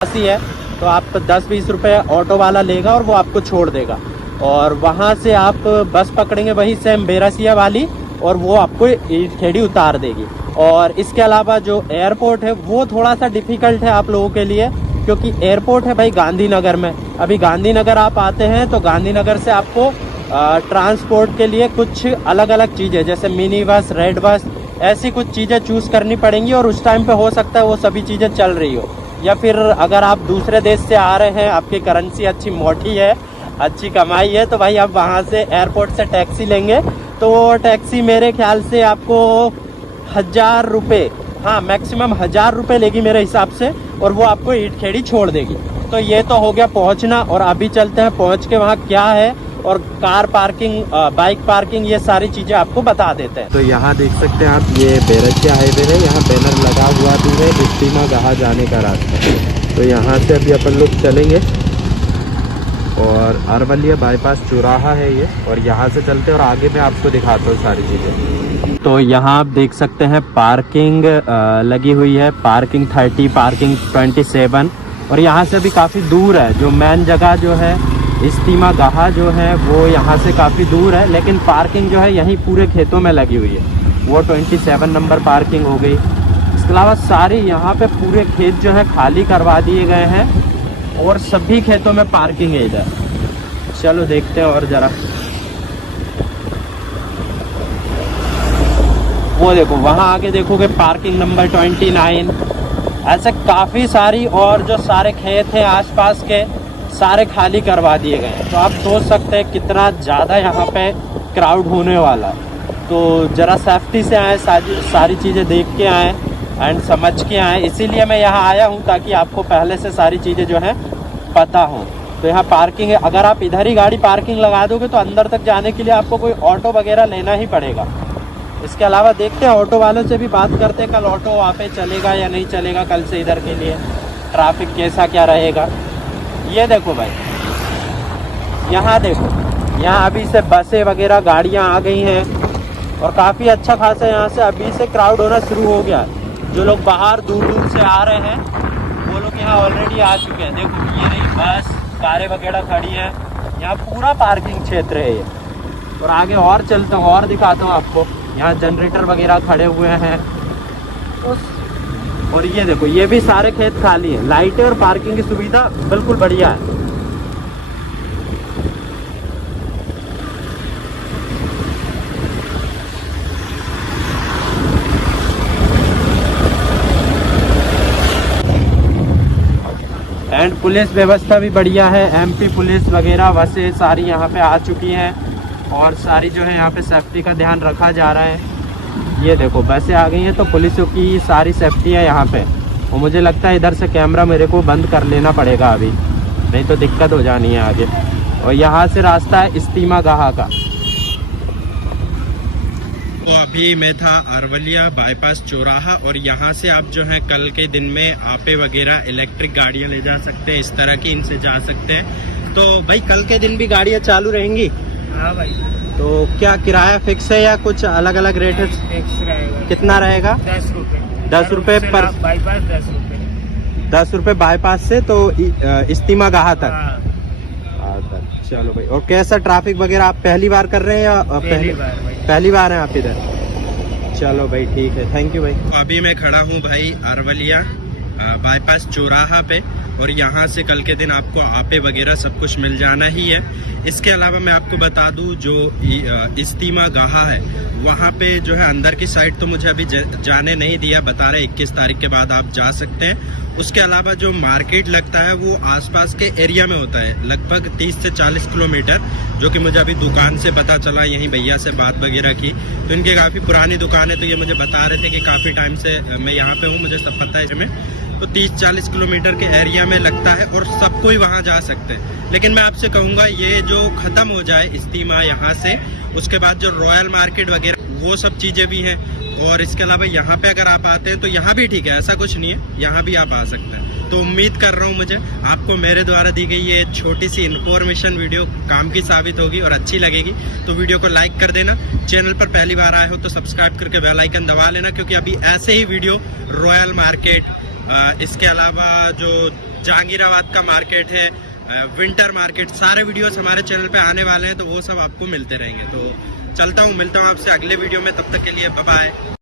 ऐसी है तो आप 10-20 रुपये ऑटो वाला लेगा और वो आपको छोड़ देगा, और वहाँ से आप बस पकड़ेंगे वही सेम बेरसिया वाली, और वो आपको खेड़ी उतार देगी। और इसके अलावा जो एयरपोर्ट है वो थोड़ा सा डिफ़िकल्ट है आप लोगों के लिए, क्योंकि एयरपोर्ट है भाई गांधीनगर में। अभी गांधीनगर आप आते हैं तो गांधीनगर से आपको ट्रांसपोर्ट के लिए कुछ अलग अलग चीज़ें जैसे मिनी बस, रेड बस, ऐसी कुछ चीज़ें चूज़ करनी पड़ेंगी, और उस टाइम पे हो सकता है वो सभी चीज़ें चल रही हो। या फिर अगर आप दूसरे देश से आ रहे हैं, आपकी करेंसी अच्छी मोटी है, अच्छी कमाई है, तो भाई आप वहाँ से एयरपोर्ट से टैक्सी लेंगे तो वो टैक्सी मेरे ख्याल से आपको 1000 रुपये, हाँ मैक्सिमम 1000 रुपये लेगी मेरे हिसाब से, और वो आपको ईटखेड़ी छोड़ देगी। तो ये तो हो गया पहुँचना, और अभी चलते हैं पहुँच के वहाँ क्या है, और कार पार्किंग, बाइक पार्किंग, ये सारी चीज़ें आपको बता देते हैं। तो यहाँ देख सकते हैं आप, ये बेरसिया हाईवे है, यहाँ बैनर लगा हुआ भी है इस्तीमा गाह जाने का रास्ता। तो यहाँ से अभी अपन लोग चलेंगे, और अरवलिया बाईपास चौराहा है ये, और यहाँ से चलते हैं और आगे मैं आपको दिखाता हूँ सारी चीज़ें। तो यहाँ आप देख सकते हैं पार्किंग लगी हुई है, पार्किंग 30, पार्किंग 27, और यहाँ से भी काफ़ी दूर है। जो मेन जगह जो है इस्तीमा गाह जो है वो यहाँ से काफ़ी दूर है, लेकिन पार्किंग जो है यहीं पूरे खेतों में लगी हुई है, वो 27 नंबर पार्किंग हो गई। इसके अलावा सारी यहाँ पे पूरे खेत जो है खाली करवा दिए गए हैं, और सभी खेतों में पार्किंग है इधर। चलो देखते हैं और ज़रा, वो देखो वहाँ आगे देखोगे पार्किंग नंबर 29, ऐसे काफ़ी सारी, और जो सारे खेत हैं आसपास के सारे खाली करवा दिए गए हैं। तो आप सोच सकते हैं कितना ज़्यादा यहाँ पे क्राउड होने वाला है। तो ज़रा सेफ्टी से आए, सारी चीज़ें देख के आएँ एंड समझ के आएँ, इसीलिए मैं यहाँ आया हूँ ताकि आपको पहले से सारी चीज़ें जो हैं पता हो। तो यहाँ पार्किंग है, अगर आप इधर ही गाड़ी पार्किंग लगा दोगे तो अंदर तक जाने के लिए आपको कोई ऑटो वगैरह लेना ही पड़ेगा। इसके अलावा देखते हैं ऑटो वालों से भी बात करते हैं, कल ऑटो वहाँ पे चलेगा या नहीं चलेगा, कल से इधर के लिए ट्रैफिक कैसा क्या रहेगा। ये देखो भाई, यहाँ देखो, यहाँ अभी से बसें वगैरह गाड़ियाँ आ गई हैं, और काफ़ी अच्छा खासा यहाँ से अभी से क्राउड होना शुरू हो गया। जो लोग बाहर दूर दूर से आ रहे हैं वो लोग यहाँ ऑलरेडी आ चुके हैं। देखो ये रही बस, कारें वगैरह खड़ी हैं, यहाँ पूरा पार्किंग क्षेत्र है ये। और आगे और चलता हूँ और दिखाता हूँ आपको, यहाँ जनरेटर वगैरह खड़े हुए हैं। और ये देखो, ये भी सारे खेत खाली हैं, लाइटें और पार्किंग की सुविधा बिल्कुल बढ़िया है। एंड पुलिस व्यवस्था भी बढ़िया है, एमपी पुलिस वगैरह बसें सारी यहाँ पे आ चुकी हैं, और सारी जो है यहाँ पे सेफ्टी का ध्यान रखा जा रहा है। ये देखो बसें आ गई हैं, तो पुलिसों की सारी सेफ्टी है यहाँ पे। और मुझे लगता है इधर से कैमरा मेरे को बंद कर लेना पड़ेगा अभी, नहीं तो दिक्कत हो जानी है आगे। और यहाँ से रास्ता है इस्तीमा गाह का। तो अभी मैं था अरवलिया बाईपास चौराहा, और यहाँ से आप जो है कल के दिन में आपे वगैरह इलेक्ट्रिक गाड़ियाँ ले जा सकते हैं, इस तरह की इनसे जा सकते हैं। तो भाई कल के दिन भी गाड़ियाँ चालू रहेंगी? हाँ भाई। तो क्या किराया फिक्स है या कुछ अलग अलग रेट है? फिक्स रहेगा। कितना रहेगा? 10 रुपये। 10 रुपये पर बाईपास 10 रुपये। 10 रुपये बाईपास से तो इस्तीमा गाह तक। हाँ। चलो भाई, और कैसा ट्रैफिक वगैरह, आप पहली बार कर रहे हैं या पहली बार हैं आप इधर? चलो भाई ठीक है, थैंक यू भाई। तो अभी मैं खड़ा हूँ भाई अरवलिया बाईपास चौराहा पे, और यहाँ से कल के दिन आपको आपे वगैरह सब कुछ मिल जाना ही है। इसके अलावा मैं आपको बता दूँ जो इस्तीमा गाह है वहाँ पे जो है अंदर की साइड तो मुझे अभी जाने नहीं दिया, बता रहे 21 तारीख के बाद आप जा सकते हैं। उसके अलावा जो मार्केट लगता है वो आसपास के एरिया में होता है, लगभग 30 से 40 किलोमीटर, जो कि मुझे अभी दुकान से पता चला, यहीं भैया से बात वगैरह की तो इनकी काफ़ी पुरानी दुकान है, तो ये मुझे बता रहे थे कि काफ़ी टाइम से मैं यहाँ पे हूँ, मुझे सब पता है इसमें। तो 30-40 किलोमीटर के एरिया में लगता है, और सब कोई वहाँ जा सकते हैं। लेकिन मैं आपसे कहूँगा ये जो ख़त्म हो जाए इस्तीमा यहाँ से, उसके बाद जो रॉयल मार्केट वगैरह वो सब चीज़ें भी हैं। और इसके अलावा यहाँ पे अगर आप आते हैं तो यहाँ भी ठीक है, ऐसा कुछ नहीं है, यहाँ भी आप आ सकते हैं। तो उम्मीद कर रहा हूँ मुझे आपको मेरे द्वारा दी गई ये छोटी सी इन्फॉर्मेशन वीडियो काम की साबित होगी और अच्छी लगेगी। तो वीडियो को लाइक कर देना, चैनल पर पहली बार आए हो तो सब्सक्राइब करके बेल आइकन दबा लेना, क्योंकि अभी ऐसे ही वीडियो रॉयल मार्केट, इसके अलावा जो जहांगीराबाद का मार्केट है, विंटर मार्केट, सारे वीडियोस हमारे चैनल पे आने वाले हैं, तो वो सब आपको मिलते रहेंगे। तो चलता हूँ, मिलता हूँ आपसे अगले वीडियो में, तब तक के लिए बाय बाय।